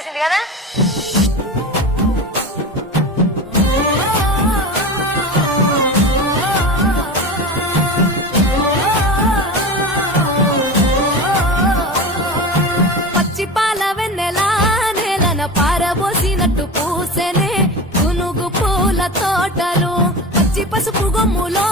వచ్చేసింది కదా. పచ్చి పాల వెన్నెలా నేలన పారబోసినట్టు పూసెనే గునుగు పూల తోటలు పచ్చి పసుపు గొమ్ములో